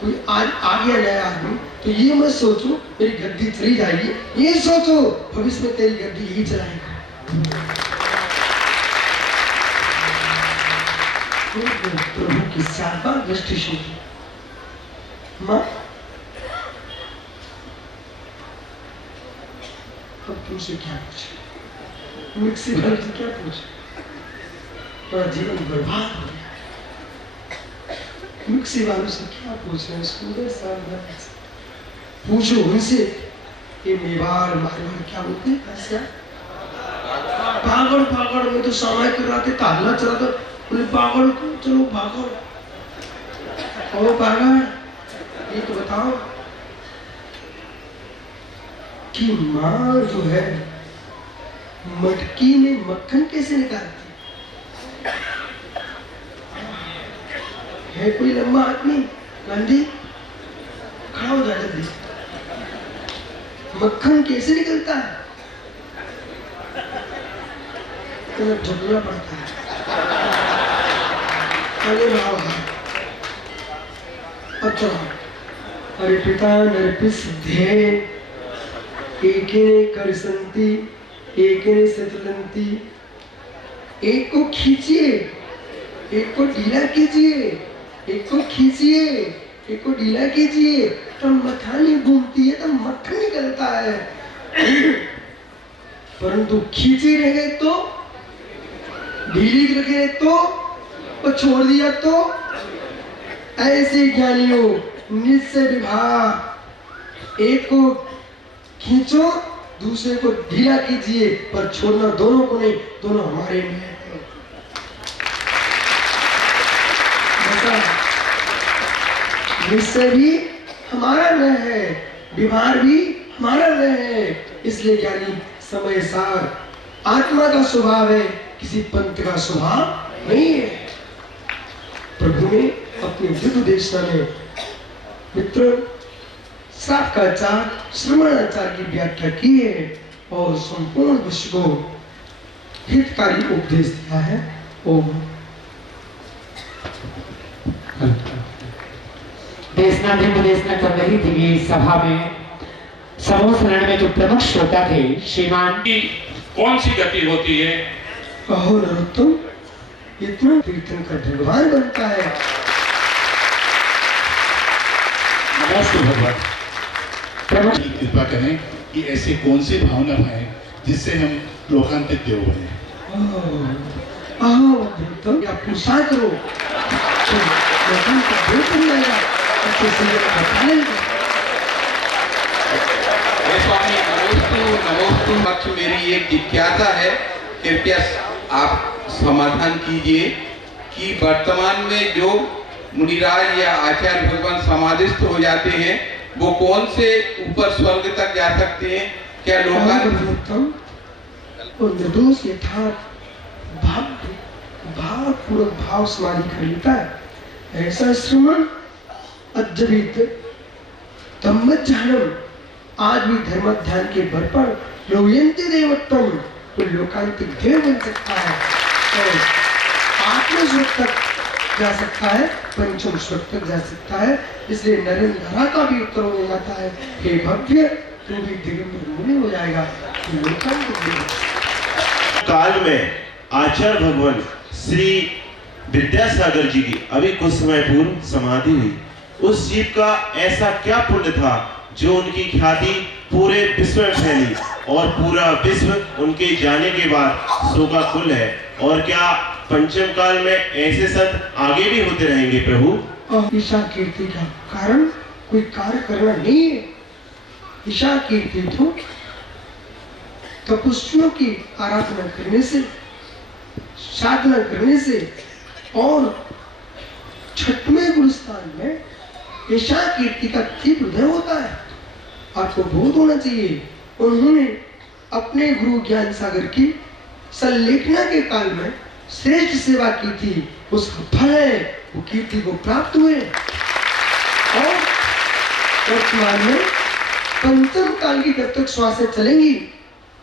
कोई आज आ गया नया आदमी तो ये मत सोचो मेरी गद्दी चली जाएगी, ये सोचो भविष्य में तेरी गद्दी यही चलाएगा। प्रभु की शानदार दृष्टि से मां, अब तुमसे क्या पूछे? मिक्सी वाले से क्या पूछे? मेरा जीवन बर्बाद हो गया। मिक्सी वालों से क्या पूछे? सुबह शाम पूछो उनसे, ये मेवाड़ मारवाड़ क्या बोलते हैं? ऐसा पागड़ में तो समय कर रहा थे, ताला चला तो बोले पागड़ को, चलो पागड़। और पागड़ ये तो बताओ कि माँ जो है मटकी में मक्खन कैसे निकालती है? कोई लंबा आदमी गांधी खड़ा हो जाए जल्दी, मक्खन कैसे निकलता है? तो झुकना पड़ता है। आगे बढ़ाओ हाथ। अच्छा, अरे पिता नरपिसिद्धे एकेने करसंती एकेने सतलंती। एक को खींचिए, एक को ढीला कीजिए, एक को खींचिए, एक को ढीला कीजिए, तो मथानी घूमती है तो मक्खन निकलता है। परंतु खींची रह गए तो, ढीली रखे तो, और छोड़ दिया तो, ऐसे ज्ञानियों निश्चय विभाग, एक को खींचो दूसरे को ढीला कीजिए, पर छोड़ना दोनों को नहीं, दोनों हमारे में है। निश्चय भी हमारा न है, विभाग भी हमारा न है। इसलिए ज्ञानी समय सार आत्मा का स्वभाव है, किसी पंथ का स्वभाव नहीं है। प्रभु ने अपनी युद्ध देशना में मित्र शाकाचार श्रवणाचार की व्याख्या की है और संपूर्ण विश्व को हितकारी उपदेश दिया है। ओम। देशना देशना चल रही थी सभा में, समूह शरण में जो प्रमुख श्रोता थे श्रीमान की कौन सी गति होती है? कहो नरोत्तम, इतना कीर्तन कर भगवान बनता है। नमस्ते भगवान। प्रमुख कृपा करें कि ऐसी कौन सी भावना है जिससे हम लोकांतित देव बने। नरोत्तम या पुरुषा करो तो लोकांतित देव बन जाएगा। अच्छे से स्वामी नमोस्तु पक्ष मेरी एक जिज्ञासा है, कृपया आप समाधान कीजिए कि वर्तमान में जो मुनिराज या आचार्य भगवान समाधिस्थ हो जाते हैं वो कौन से ऊपर स्वर्ग तक जा सकते हैं? क्या लोकांतम और निर्दोष यथार्थ भाव पूर्वक भाव समाधि कर लेता है। ऐसा श्रवण अद्वित धम्मज्ञानम आज भी धर्म ध्यान के बल पर लोयंती देवोत्तम तो लोकांतिक देव बन सकता है और आत्मस्वर्ग तक जा सकता है, पंचम स्वर्ग तक जा सकता है। इसलिए नरेंद्रा का भी उत्तर हो जाता है, हे भव्य तू भी दिगंबर मुनि हो जाएगा। लोकांतिक देव काल में आचार्य भगवान श्री विद्यासागर जी की अभी कुछ समय पूर्व समाधि हुई। उस जीव का ऐसा क्या पुण्य था जो उनकी ख्याति पूरे विश्व में फैली और पूरा विश्व उनके जाने के बाद शोकाकुल है? और क्या पंचम काल में ऐसे सत आगे भी होते रहेंगे प्रभु? ईशा कीर्ति का कारण कोई कार्य करना नहीं है। ईशा कीर्ति तो तपस्वियों की आराधना करने से, साधना करने से और छठवें गुरुस्थान में ईशा कीर्ति का तीव्र उदय होता है। आपको बोध होना चाहिए, उन्होंने अपने गुरु ज्ञान सागर की संलेखना के काल में श्रेष्ठ सेवा की थी, उसका फल है वो कीर्ति को प्राप्त हुए। और वर्तमान में पंचम काल की जब तक श्वासें चलेंगी,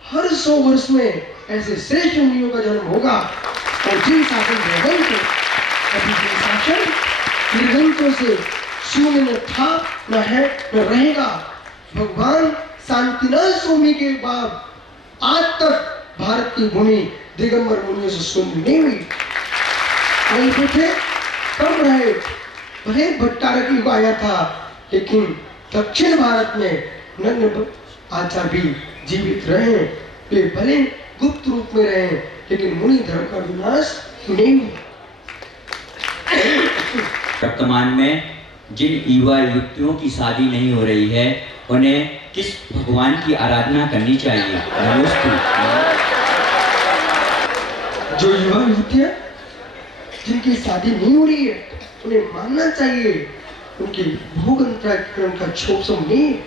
हर 100 वर्ष में ऐसे श्रेष्ठ मुनियों का जन्म होगा। और जिन शासन निर्गंतों से शून्य न था, न है, न रहेगा। भगवान शांतिनाथ स्वामी के बाद आज तक भारत की भूमि दिगंबर मुनियों से शून्य नहीं हुई। नहीं थे, कम रहे, भले भट्टारक युग आया था, लेकिन दक्षिण भारत में नग्न आचार्य भी जीवित रहे। वे भले गुप्त रूप में रहे, लेकिन मुनि धर्म का विनाश नहीं हुआ। वर्तमान में जिन युवा युवतियों की शादी नहीं हो रही है, उन्हें किस भगवान की आराधना करनी चाहिए? नमस्ते। जो युवा युवतियां जिनकी शादी नहीं हो रही है, उन्हें मानना चाहिए उनकी भोग अंतराक्रम का क्षोभसम नहीं है।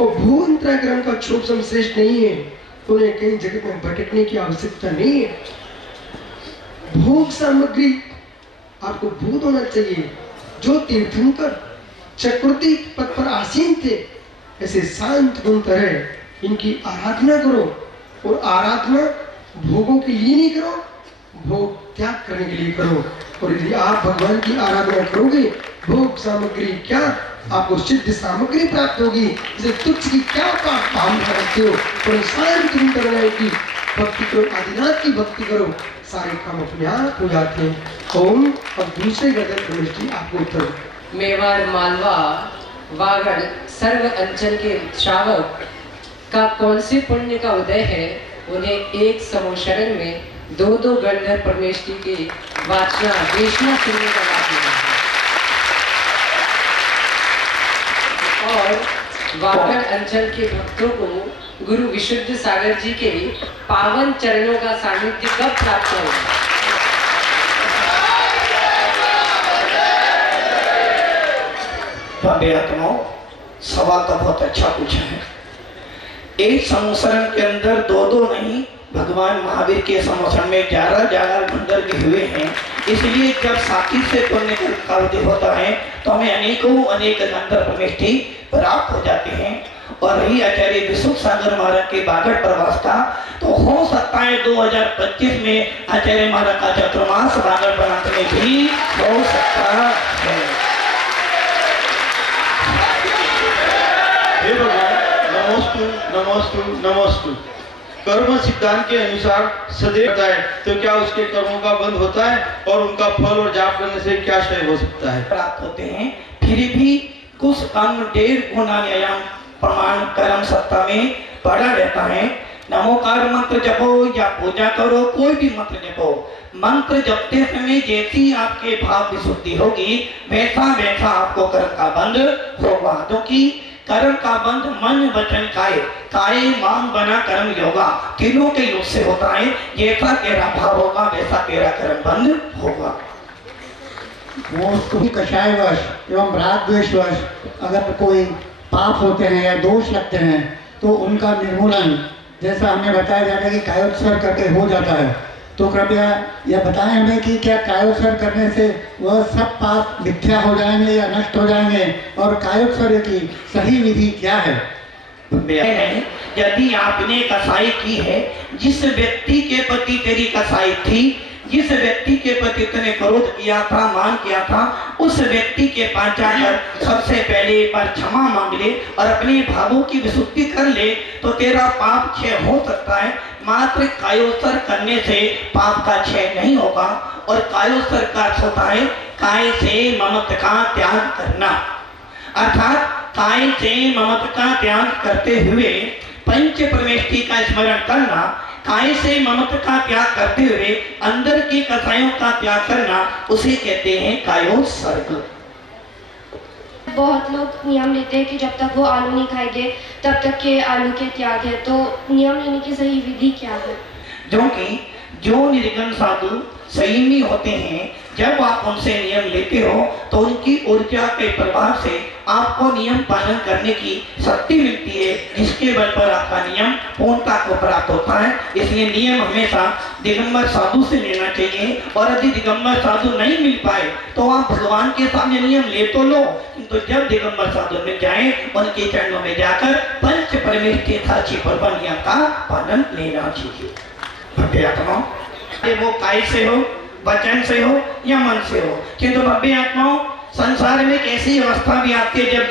और भोग अंतराक्रम का क्षोभसम श्रेष्ठ नहीं है, तो उन्हें कहीं जगत में भटकने की आवश्यकता नहीं है। भोग सामग्री आपको बोध होना चाहिए। जो तीर्थंकर चक्रवर्ती पद पर आसीन थे, ऐसे शांत गुण तरह इनकी आराधना करो। और आराधना भोगों के लिए नहीं करो, भोग त्याग करने के लिए करो। और यदि आप भगवान की आराधना करोगे, भोग सामग्री क्या, आपको सिद्ध सामग्री प्राप्त होगी। इसे तुच्छ की क्या भावना रखते हो, और शांत करना की भक्ति करो, आदिनाथ की भक्ति करो, सारे काम अपने आप हो जाते हैं। ओम। और दूसरे गदर प्रविष्टि आपको उत्तर। मेवाड़, मालवा, वागड़ सर्व अंचल के श्रावक का कौन से पुण्य का उदय है, उन्हें एक समूह शरण में दो गंधर्व परमेष्ठी की वाचना देशना सुनने का लाभ मिला है। और वागड़ अंचल के भक्तों को गुरु विशुद्ध सागर जी के पावन चरणों का सानिध्य कब प्राप्त होगा? भव्य आत्माओं, सवाल तो बहुत अच्छा पूछा है। एक संवत्सरण के अंदर दो नहीं, भगवान महावीर के संवत्सरण में 11 गंधर्व हुए हैं। इसलिए जब साथी से पुण्य का उदय होता है तो हमें अनेक गंधर्व परमेष्ठी प्राप्त हो जाते हैं। और रही आचार्य विशुद्ध सागर महाराज के बागड़ प्रवास का, तो हो सकता है 2025 में आचार्य महाराज का चतुर्मास बागड़ प्रवास में भी हो सकता है। हे भगवान, नमोस्तु नमोस्तु नमोस्तु। कर्म सिद्धांत के अनुसार सदैव होता है, तो क्या उसके कर्मों का बंध होता है और उनका फल और जाप करने से क्या क्षय हो सकता है? प्राप्त होते हैं, फिर भी कुछ कर्म 1.5 गुना न्यायाम प्रमाण कर्म सत्ता में पड़ा रहता है। नमोकार मंत्र जपो या पूजा करो, कोई भी मंत्र जपो, मंत्र जपते समय जैसी आपके भाव विशुद्धि होगी वैसा आपको कर्म का बंध होगा। क्योंकि कर्म का बंध मन वचन काये मान बना कर्म योगा, तीनों के योग से होता है। जैसा तेरा भाव होगा वैसा तेरा कर्म बंध होगा। वो भी कषायवश एवं राग द्वेषवश अगर कोई पाप होते हैं या दोष लगते हैं तो उनका निर्मूलन जैसा हमें बताया जाता है कि कायोत्सर्ग करके हो जाता है। तो कृपया यह बताएं हमें कि क्या कायोत्सर्ग करने से वह सब पाप मिथ्या हो जाएंगे या नष्ट हो जाएंगे, और कायोत्सर्ग की सही विधि क्या है? यदि आपने कसाई की है, जिस व्यक्ति के प्रति तेरी कसाई थी, जिस व्यक्ति के प्रति तूने क्रोध किया था, मान किया था, उस व्यक्ति के पास जाकर सबसे पहले एक बार क्षमा मांग ले और अपने भावों की विशुद्धि कर ले, तो तेरा पाप क्षय हो सकता है। मात्र कायोत्सर्ग करने से पाप का क्षय नहीं होगा। और कायोत्सर्ग का अर्थ होता है काय से ममत्व का त्याग करना, अर्थात काय से ममत्व का त्याग करते हुए पंच परमेष्ठी का स्मरण करना, काय से ममत्व का त्याग करते हुए अंदर की कसायों का त्याग करना, उसे कहते हैं कायोत्सर्ग। बहुत लोग नियम लेते हैं कि जब तक वो आलू नहीं खाएंगे तब तक के आलू के त्याग है, तो नियम लेने की सही विधि क्या है? क्योंकि जो निर्गुण साधु संयमी होते हैं, जब आप उनसे नियम लेते हो तो उनकी ऊर्जा के प्रभाव से आपको नियम पालन करने की शक्ति मिलती है, जिसके बल पर आपका नियम पूर्णता को प्राप्त होता है। इसलिए नियम हमेशा दिगंबर साधु से लेना चाहिए। और यदि दिगंबर साधु नहीं मिल पाए तो आप भगवान के सामने नियम ले तो लो, किंतु जब दिगंबर साधु मिल जाए उनके चरणों में जाकर पंच परमेष्ठी साक्षी पर नियम का पालन लेना चाहिए। वो काय से हो, वचन से हो या मन से हो, किंतु भव्य आत्माओं, संसार में एक ऐसी अवस्था भी आती है जब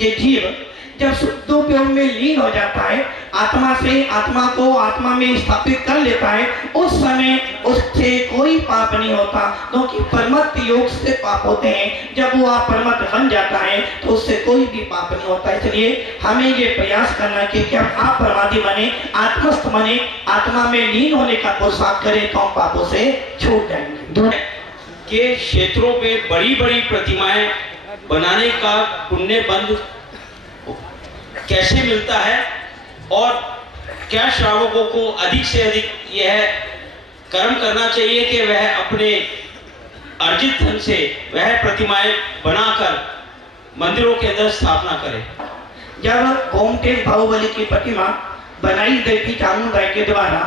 ये जीव जब शुद्धोपयोग में लीन हो जाता है, आत्मा से आत्मा को आत्मा में स्थापित कर लेता है, उस समय उससे कोई पाप नहीं होता, क्योंकि परमत योग से पाप होते हैं। जब वो आप परमत बन जाता है तो उससे कोई भी पाप नहीं होता। इसलिए हमें ये प्रयास करना कि हम आप परमादि बने, आत्मस्थ बने, आत्मा में लीन होने का पुरुषार्थ करें तो हम पापों से छूट जाएंगे। के क्षेत्रों में बड़ी बड़ी प्रतिमाएं बनाने का पुण्य बंध कैसे मिलता है, और क्या श्रावकों को अधिक से अधिक यह कर्म करना चाहिए कि वह अपने अर्जित धन से वह प्रतिमाएं बनाकर मंदिरों के अंदर स्थापना करें? जब गोमटेक बाहुबली की प्रतिमा बनाई गई थी चामुंडा के द्वारा,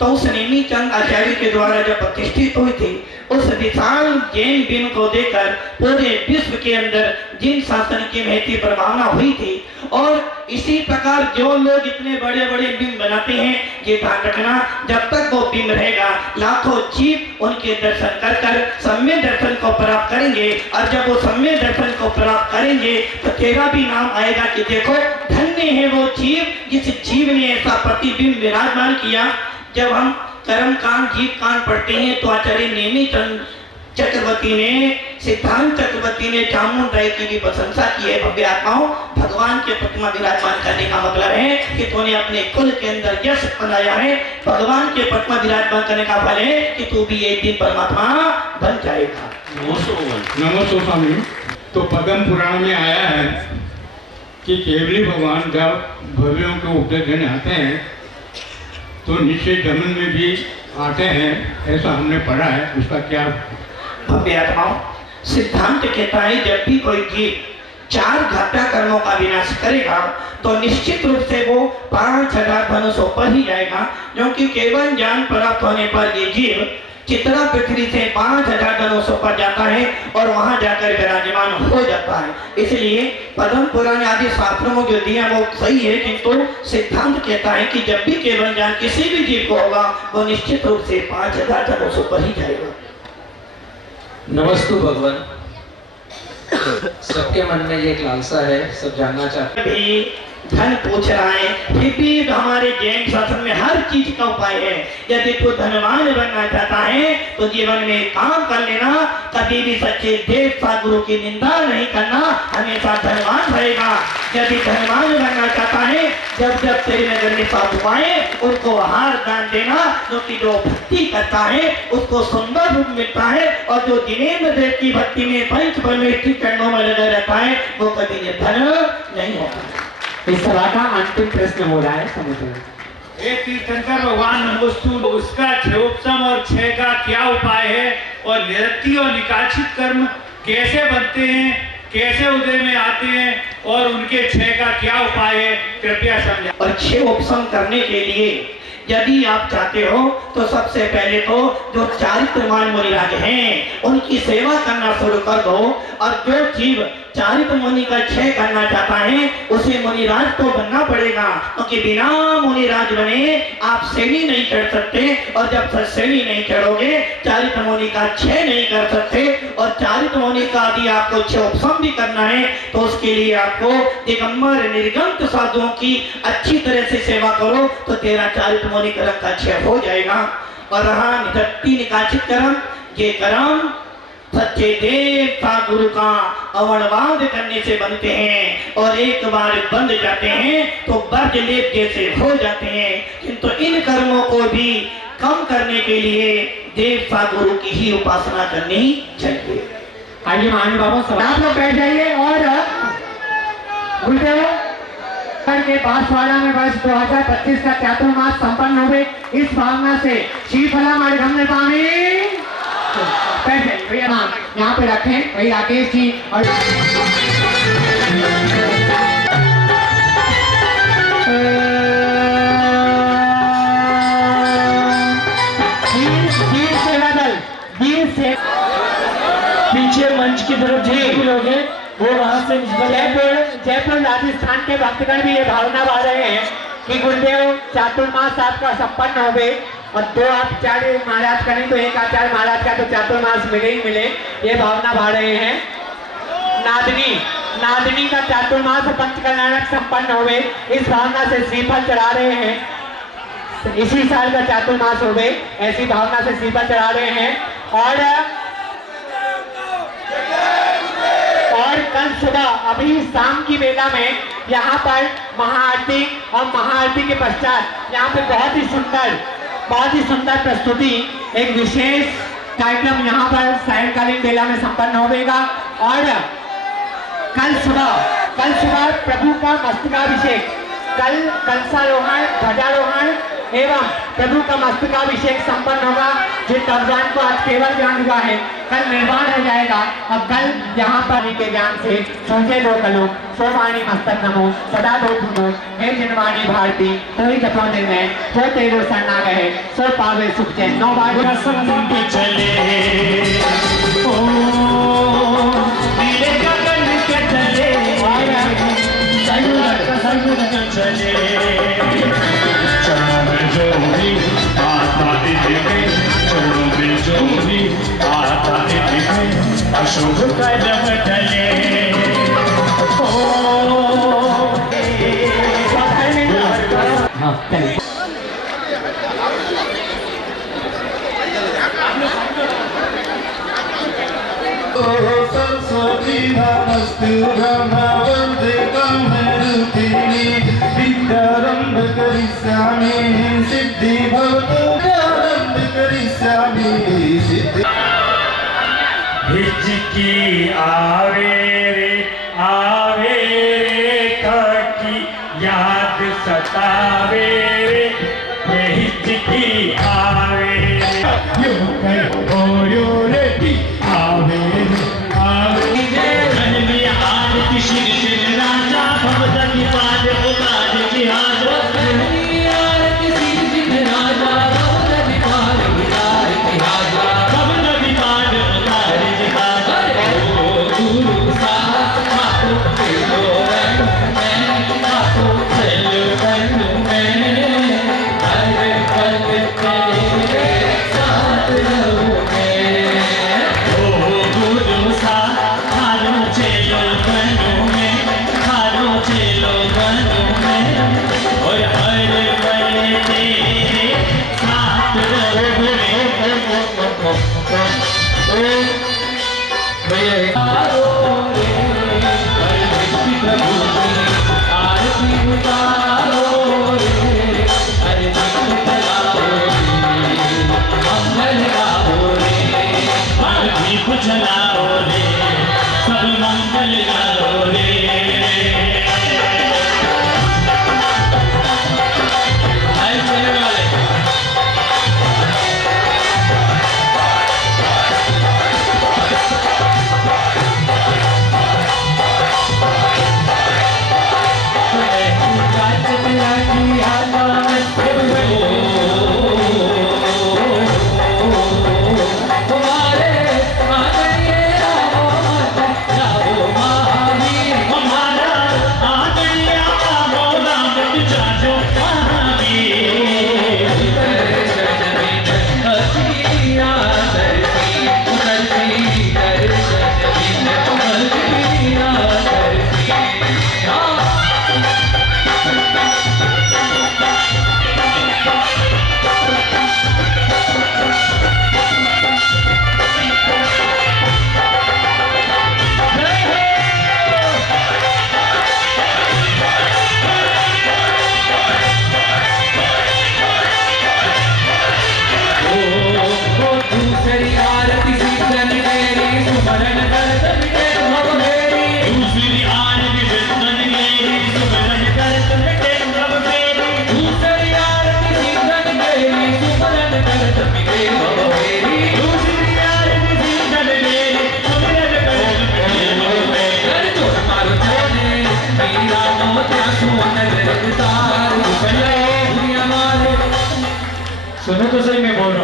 तो उस नेमी चंद आचार्य के द्वारा जब प्रतिष्ठित हुई थी, उस विशाल जैन बिंब को देखकर पूरे विश्व के अंदर जिन शासन की महती प्रभावना हुई थी। और इसी प्रकार जो लोग इतने बड़े बड़े बिंब बनाते हैं, ये ध्यान रखना, जब तक वो बिंब रहेगा लाखों जीव उनके दर्शन कर कर सम्य दर्शन को प्राप्त करेंगे। और जब वो सम्य दर्शन को प्राप्त करेंगे तो तेरा भी नाम आएगा कि देखो धन्य है वो जीव जिस जीव ने ऐसा प्रतिबिंब विराजमान किया। जब हम कर्म कांड जीव कांड पढ़ते हैं तो आचार्य नेमी चंद चक्रवर्ती ने, सिद्धांत चक्रवर्ती ने चामुंड राय की भी प्रशंसा की है। भव्य आत्माओं, भगवान के प्रतिमा विराजमान करने का मतलब है कि तूने अपने कुल के अंदर यश बनाया है। भगवान के प्रतिमा विराजमान करने का फल है कि तू भी एक दिन परमात्मा बन जाएगा। नमस्ते स्वामी। तो पद्म पुराण में आया है कि केवली भगवान जब भव्यों के उपदेश देने आते हैं तो निश्चय जमीन में भी आते हैं, ऐसा हमने पढ़ा है, उसका क्या? भव्य आत्माओं, सिद्धांत कहता है जब भी कोई जीव 4 घाटा कर्मों का विनाश करेगा तो निश्चित रूप से वो 5000 धनुषों पर ही जाएगा, क्योंकि केवल ज्ञान प्राप्त होने पर ये जीव चित्रा पृथ्वी से 5000 धनुषों पर जाता है और वहां जाकर विराजमान हो जाता है। इसलिए पद्म पुराण आदि शास्त्रों में जो दिया वो सही है, किंतु सिद्धांत कहता है कि जब भी केवल ज्ञान किसी भी जीव को होगा वो निश्चित रूप से 5000 धनुषों पर ही जाएगा। नमस्ते भगवान। सबके मन में ये एक लालसा है, सब जानना चाहते हैं। धन पूछ रहा है, फिर भी हमारे जैन शासन में हर चीज का उपाय है। यदि तू धनवान बनना चाहता है तो जीवन में काम कर लेना, कभी भी सच्चे देवता गुरु की निंदा नहीं करना, हमेशा धनवान रहेगा। यदि धनवान बनना चाहता है, जब जब तेरे नगर में साधु आए उनको आहार दान देना, क्योंकि जो भक्ति करता है उसको सुंदर रूप मिलता है। और जो जिनेंद्र देव की भक्ति में पंच परमेश्वरी चरणों में लगा रहता है वो कभी निर्धन नहीं होता। इस सभा का अंतिम प्रश्न हो रहा है, समझो। एक तीर्थंकर भगवान नमोस्तु, उसका क्षयोपशम और क्षय का क्या उपाय है, और निरक्ति और निकाचित कर्म कैसे बनते हैं, कैसे उदय में आते हैं, और उनके क्षय का क्या उपाय है, कृपया समझाएं। और क्षयोपशम करने के लिए यदि आप चाहते हो तो सबसे पहले तो जो चारित्रवान मुनिराज हैं उनकी सेवा करना शुरू कर दो। और जो जीव चारित्र मुनि का क्षय करना चाहता है उसे मुनिराज तो बनना पड़ेगा, क्योंकि बिना मुनिराज बने आप श्रेणी नहीं चढ़ सकते। और जब तक श्रेणी नहीं चढ़ोगे चारित्र मुनि का क्षय नहीं कर सकते। और चारित्र मुनि का यदि आपको क्षयोपशम भी करना है तो उसके लिए आपको दिगंबर निर्गंत साधुओं की अच्छी तरह से सेवा करो तो तेरा चारित्र मुनि कर्म का क्षय हो जाएगा। और रहा निरक्ति निकाचित कर्म, ये कर्म सच्चे देवता गुरु का अवणवाद करने से बनते हैं, और एक बार बंद जाते हैं तो बर्ज लेप जैसे हो जाते हैं। किंतु इन कर्मों को भी कम करने के लिए देवता गुरु की ही उपासना करनी चाहिए। आइए महानुभावों, आप लोग बैठ जाइए। और गुरुदेव के बांसवाड़ा में वर्ष 2025 का चातुर्मास संपन्न हो गए, इस भावना से श्रीफला मार्गम स्वामी भैया यहाँ पे रखें, वही राकेश जी। और पीछे मंच की तरफ जितने लोग हैं वो वहां से जयपुर राजस्थान के भक्तगण भी ये भावना बा रहे हैं कि गुरुदेव चातुर्मास आपका संपन्न हो गए, और 2 आचार्य महाराज करें तो 1 आचार्य महाराज का तो चातुर्मास मिले ही मिले, ये भावना भा रहे हैं। नादिनी का चातुर्मास पंचकल्याणक संपन्न हो गए, इस भावना से श्रीफल चढ़ा रहे हैं। इसी साल का चातुर्मास हो गए, ऐसी भावना से श्रीफल चढ़ा रहे हैं। और कल सुबह अभी शाम की वेला में यहाँ पर महाआरती, और महाआरती के पश्चात यहाँ पे बहुत ही सुंदर प्रस्तुति, एक विशेष कार्यक्रम यहाँ पर सायंकालीन वेला में संपन्न होगा। और कल सुबह प्रभु का मस्तकाभिषेक, कल कलशारोहण, ध्वजारोहण एवं प्रभु का मस्तकाभिषेक संपन्न होगा। जिस भगवान को आज केवल ज्ञान हुआ है कल निर्वाण हो जाएगा। अब कल यहाँ पर के ज्ञान से सूझे लोक लोक सोवाणी मस्तक नमो सदा दो धुनो हे जिनवाणी भारती कोई जपो दिन में जो तेरो सन्ना गए सो पावे सुख चैन। 9 बार संग चले ओ नीले गगन के चले चले चरणों में जो भी आता दिखे चरणों में जो भी आता दिखे अशुभ कदम चले हाँ चलिए। सरस्वती नमस्तु ब्रह्मवन्दिकामरुधिनी विद्यारम्भ करिष्यामि सिद्धि भवतु आरम्भ करिष्यामि सिद्धि। हिचकी आवे रे काकी याद सतावे रे हिचकी आवे यो कहो रे आवे आरती श्री श्री राजा भवदनि पाद उतार जिहाज आरती श्री श्री राजा भवदनि पाद उतार जिहाज भवदनि पाद उतार जिहाज ओ गुरु साथ हाथो चलो मैं हाथो चलो मैं हर पल तेरे साथ रहूंगा ओ गुरु साथ हारो चलो और हर पल तेरे साथ आरती उतारो रे हरे मंगल गाओ रे दीप जलाओ रे सब मंगल गाओ रे। सुनो तो सही मैं बोल रहा हूँ।